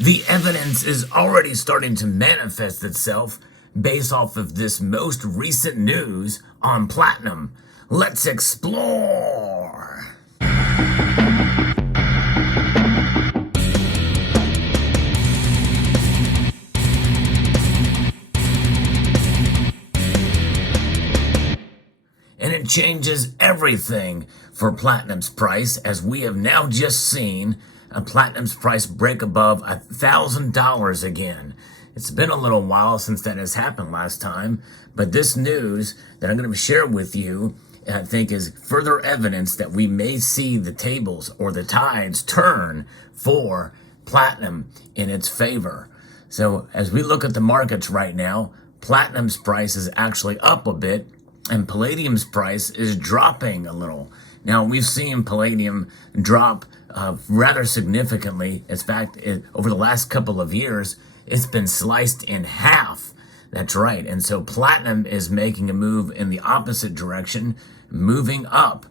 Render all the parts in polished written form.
The evidence is already starting to manifest itself based off of this most recent news on platinum. Let's explore. And it changes everything for platinum's price, as we have now just seen platinum's price break above $1,000 again. It's been a little while since that has happened last time, but this news that I'm going to share with you, I think, is further evidence that we may see the tables or the tides turn for platinum in its favor. So as we look at the markets right now, platinum's price is actually up a bit, and palladium's price is dropping a little. Now, we've seen palladium drop rather significantly. In fact, over the last couple of years, it's been sliced in half. That's right. And so platinum is making a move in the opposite direction, moving up.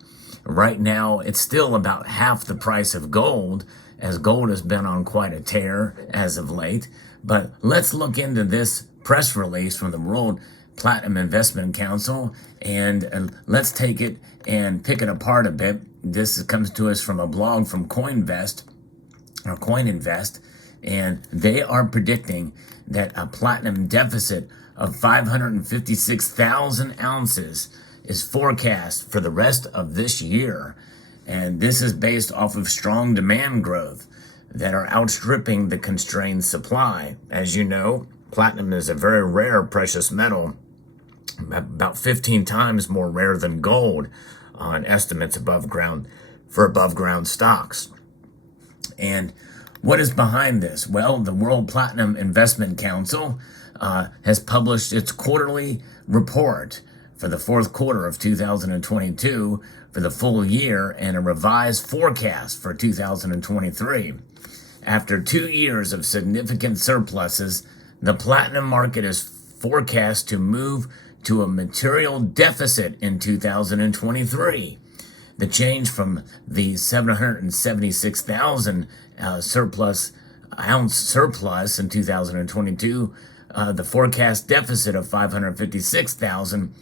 Right now, it's still about half the price of gold, as gold has been on quite a tear as of late. But let's look into this press release from the World Platinum Investment Council, and let's take it and pick it apart a bit. This comes to us from a blog from CoinVest, and they are predicting that a platinum deficit of 556,000 ounces is forecast for the rest of this year. And this is based off of strong demand growth that are outstripping the constrained supply. As you know, platinum is a very rare precious metal, about 15 times more rare than gold on estimates above ground stocks. And what is behind this? Well, the World Platinum Investment Council has published its quarterly report for the fourth quarter of 2022 for the full year, and a revised forecast for 2023. After 2 years of significant surpluses, the platinum market is forecast to move to a material deficit in 2023. The change from the 776,000 ounce surplus in 2022, the forecast deficit of 556,000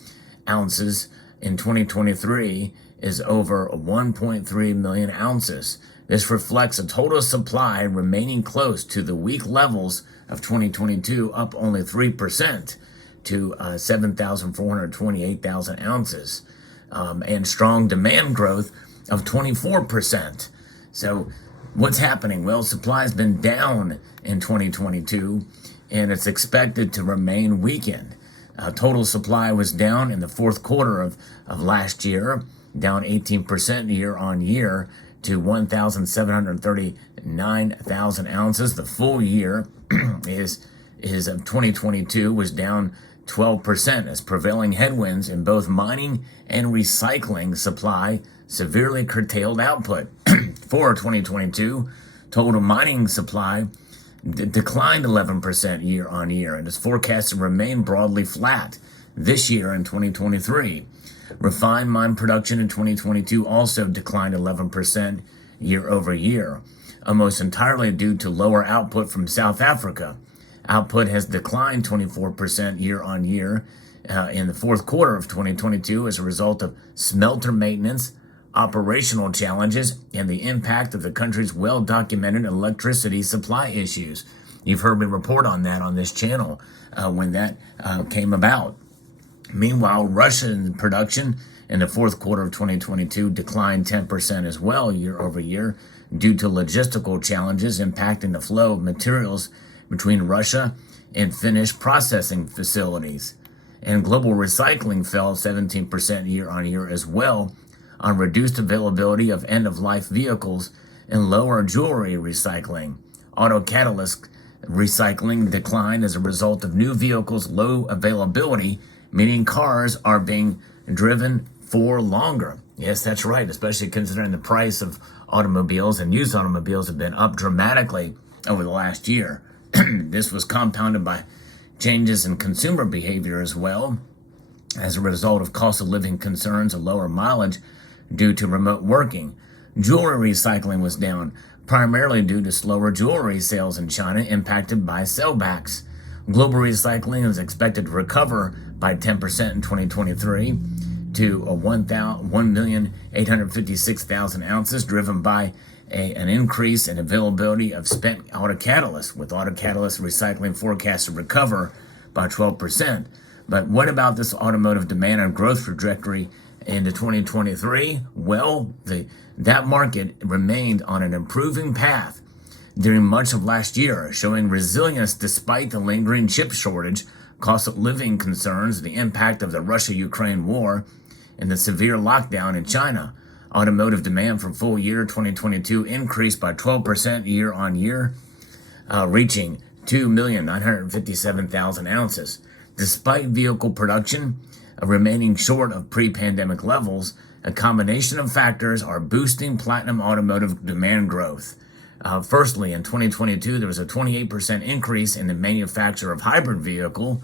ounces in 2023 is over 1.3 million ounces. This reflects a total supply remaining close to the weak levels of 2022, up only 3%. To 7,428,000 ounces, and strong demand growth of 24%. So what's happening? Well, supply has been down in 2022, and it's expected to remain weakened. Total supply was down in the fourth quarter of last year, down 18% year on year to 1,739,000 ounces. The full year is of 2022 was down 12%, as prevailing headwinds in both mining and recycling supply severely curtailed output. For 2022, total mining supply declined 11% year on year, and is forecast to remain broadly flat this year in 2023. Refined mine production in 2022 also declined 11% year over year, almost entirely due to lower output from South Africa. Output has declined 24% year on year in the fourth quarter of 2022 as a result of smelter maintenance, operational challenges, and the impact of the country's well-documented electricity supply issues. You've heard me report on that on this channel when that came about. Meanwhile, Russian production in the fourth quarter of 2022 declined 10% as well year over year due to logistical challenges impacting the flow of materials between Russia and Finnish processing facilities. And global recycling fell 17% year on year as well on reduced availability of end-of-life vehicles and lower jewelry recycling. Auto catalyst recycling declined as a result of new vehicles' low availability, meaning cars are being driven for longer. Yes, that's right, especially considering the price of automobiles and used automobiles have been up dramatically over the last year. This was compounded by changes in consumer behavior as well, as a result of cost of living concerns and lower mileage due to remote working. Jewelry recycling was down primarily due to slower jewelry sales in China impacted by sellbacks. Global recycling is expected to recover by 10% in 2023 to 1,856,000 ounces, driven by an increase in availability of spent auto catalysts, with auto catalyst recycling forecast to recover by 12%. But what about this automotive demand and growth trajectory into 2023? Well, that market remained on an improving path during much of last year, showing resilience despite the lingering chip shortage, cost of living concerns, the impact of the Russia-Ukraine war, and the severe lockdown in China. Automotive demand for full year 2022 increased by 12% year on year, reaching 2,957,000 ounces. Despite vehicle production remaining short of pre-pandemic levels, a combination of factors are boosting platinum automotive demand growth. Firstly, in 2022, there was a 28% increase in the manufacture of hybrid vehicles,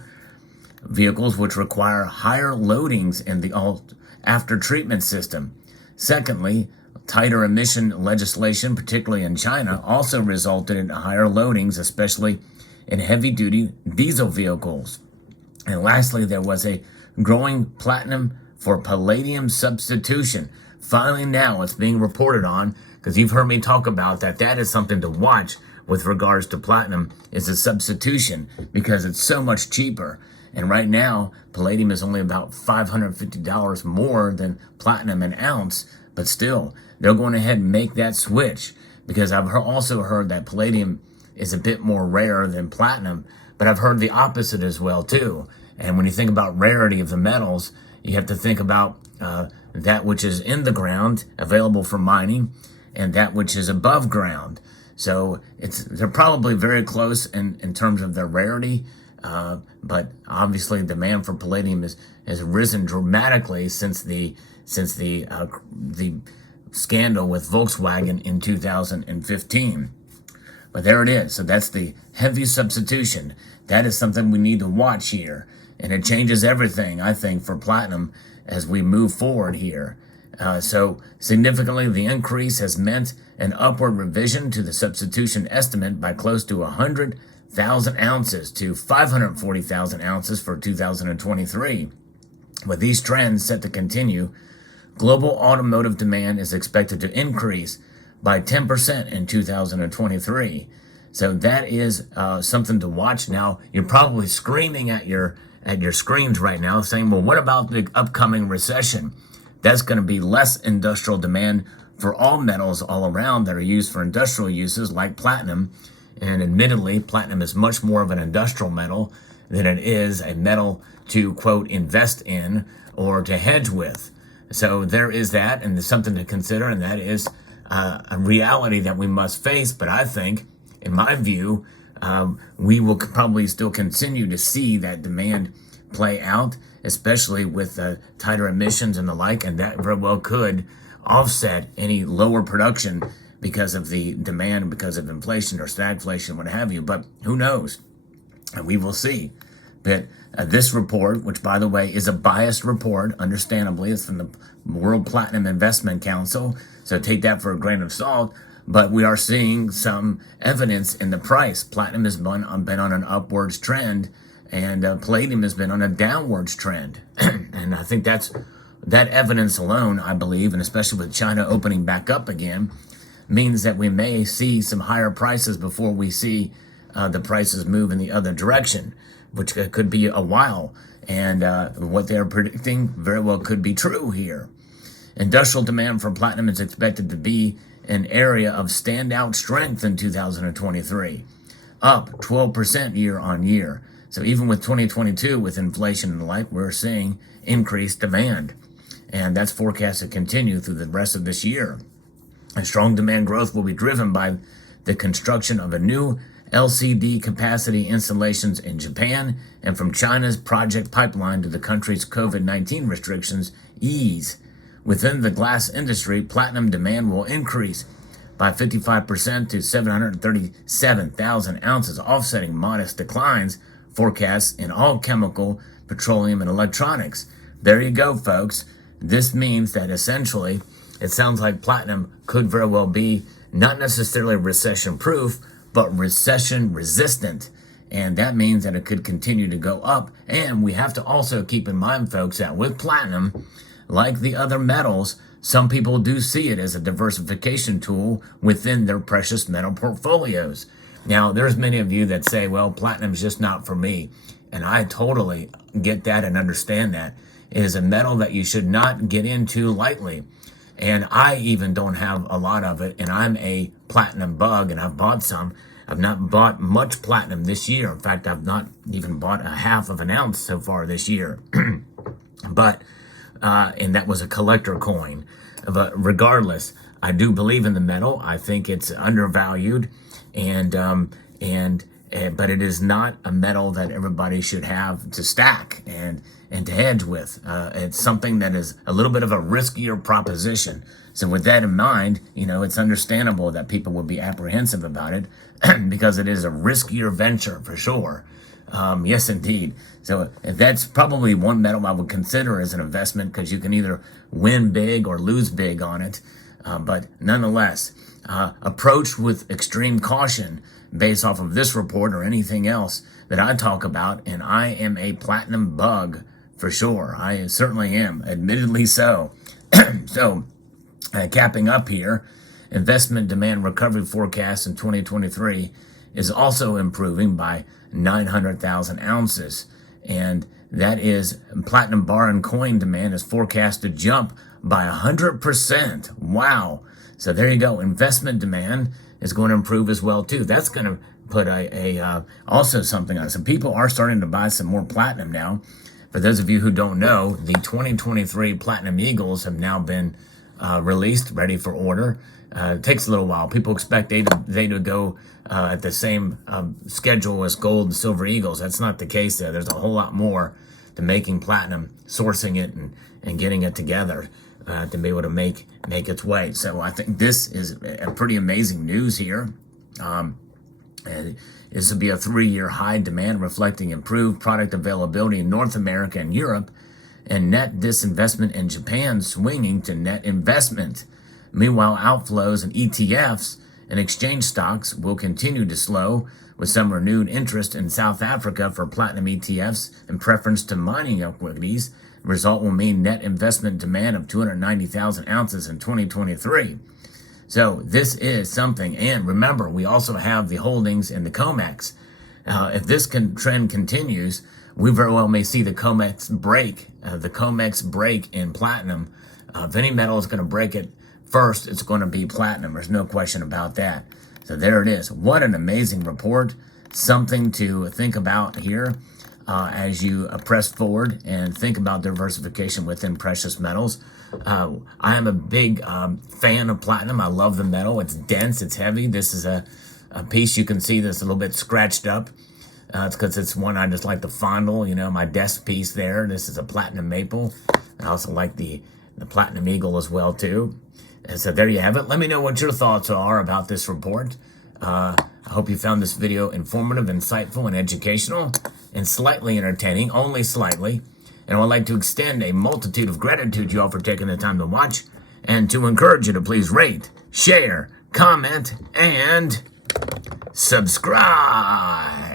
which require higher loadings in the after-treatment system. Secondly, tighter emission legislation, particularly in China, also resulted in higher loadings, especially in heavy-duty diesel vehicles. And lastly, there was a growing platinum for palladium substitution. Finally, now it's being reported on, because you've heard me talk about that. That is something to watch with regards to platinum, is a substitution, because it's so much cheaper. And right now, palladium is only about $550 more than platinum an ounce, but still, they're going ahead and make that switch, because I've also heard that palladium is a bit more rare than platinum, but I've heard the opposite as well, too. And when you think about rarity of the metals, you have to think about that which is in the ground, available for mining, and that which is above ground. So they're probably very close in terms of their rarity, but obviously demand for palladium has risen dramatically since the scandal with Volkswagen in 2015. But there it is. So that's the heavy substitution. That is something we need to watch here. And it changes everything, I think, for platinum as we move forward here. So significantly, the increase has meant an upward revision to the substitution estimate by close to 100,000 ounces to 540,000 ounces for 2023. With these trends set to continue, global automotive demand is expected to increase by 10% in 2023. So that is something to watch. Now, you're probably screaming at your screens right now saying, well, what about the upcoming recession? That's going to be less industrial demand for all metals all around that are used for industrial uses like platinum. And admittedly, platinum is much more of an industrial metal than it is a metal to, quote, invest in or to hedge with. So there is that, and there's something to consider, and that is a reality that we must face. But I think, in my view, we will probably still continue to see that demand play out, especially with tighter emissions and the like, and that very well could offset any lower production because of the demand, because of inflation or stagflation, what have you. But who knows? And we will see. But this report, which, by the way, is a biased report, understandably, it's from the World Platinum Investment Council, so take that for a grain of salt. But we are seeing some evidence in the price. Platinum has been on an upwards trend, and palladium has been on a downwards trend. And I think that evidence alone, I believe, and especially with China opening back up again, means that we may see some higher prices before we see the prices move in the other direction, which could be a while. And what they're predicting very well could be true here. Industrial demand for platinum is expected to be an area of standout strength in 2023, up 12% year on year. So even with 2022, with inflation and the like, we're seeing increased demand. And that's forecast to continue through the rest of this year. And strong demand growth will be driven by the construction of a new LCD capacity installations in Japan and from China's project pipeline to the country's COVID-19 restrictions ease. Within the glass industry, platinum demand will increase by 55% to 737,000 ounces, offsetting modest declines forecasts in all chemical, petroleum, and electronics. There you go, folks. This means that essentially, it sounds like platinum could very well be not necessarily recession proof, but recession resistant. And that means that it could continue to go up. And we have to also keep in mind, folks, that with platinum, like the other metals, some people do see it as a diversification tool within their precious metal portfolios. Now, there's many of you that say, well, platinum's just not for me. And I totally get that and understand that. It is a metal that you should not get into lightly. And I even don't have a lot of it, and I'm a platinum bug, and I've bought some. I've not bought much platinum this year. In fact, I've not even bought a half of an ounce so far this year. But, and that was a collector coin. But regardless, I do believe in the metal. I think it's undervalued, but it is not a metal that everybody should have to stack and to hedge with. It's something that is a little bit of a riskier proposition. So with that in mind, it's understandable that people will be apprehensive about it because it is a riskier venture for sure. Yes, indeed. So that's probably one metal I would consider as an investment because you can either win big or lose big on it. But nonetheless, approach with extreme caution based off of this report or anything else that I talk about. And I am a platinum bug for sure. I certainly am, admittedly so. So capping up here, investment demand recovery forecast in 2023 is also improving by 900,000 ounces. And that is platinum bar and coin demand is forecast to jump by 100%. Wow. So there you go. Investment demand is going to improve as well too. That's going to put also something on it. So people are starting to buy some more platinum now. For those of you who don't know, the 2023 Platinum Eagles have now been released, ready for order. It takes a little while. People expect they to go at the same schedule as gold and silver Eagles. That's not the case there. There's a whole lot more to making platinum, sourcing it, and getting it together to be able to make its way. So I think this is a pretty amazing news here. And this will be a 3-year high demand reflecting improved product availability in North America and Europe, and net disinvestment in Japan swinging to net investment. Meanwhile, outflows in ETFs and exchange stocks will continue to slow, with some renewed interest in South Africa for platinum ETFs and preference to mining equities. The result will mean net investment demand of 290,000 ounces in 2023. So this is something. And remember, we also have the holdings in the COMEX. If this trend continues, we very well may see the COMEX break in platinum. If any metal is going to break it first, it's going to be platinum. There's no question about that. So there it is. What an amazing report. Something to think about here as you press forward and think about diversification within precious metals. I am a big fan of platinum. I love the metal. It's dense. It's heavy. This is a piece you can see that's a little bit scratched up. It's because it's one I just like to fondle, my desk piece there. This is a platinum maple. I also like the platinum eagle as well, too. And so there you have it. Let me know what your thoughts are about this report. I hope you found this video informative, insightful, and educational, and slightly entertaining, only slightly. And I would like to extend a multitude of gratitude to you all for taking the time to watch, and to encourage you to please rate, share, comment, and subscribe.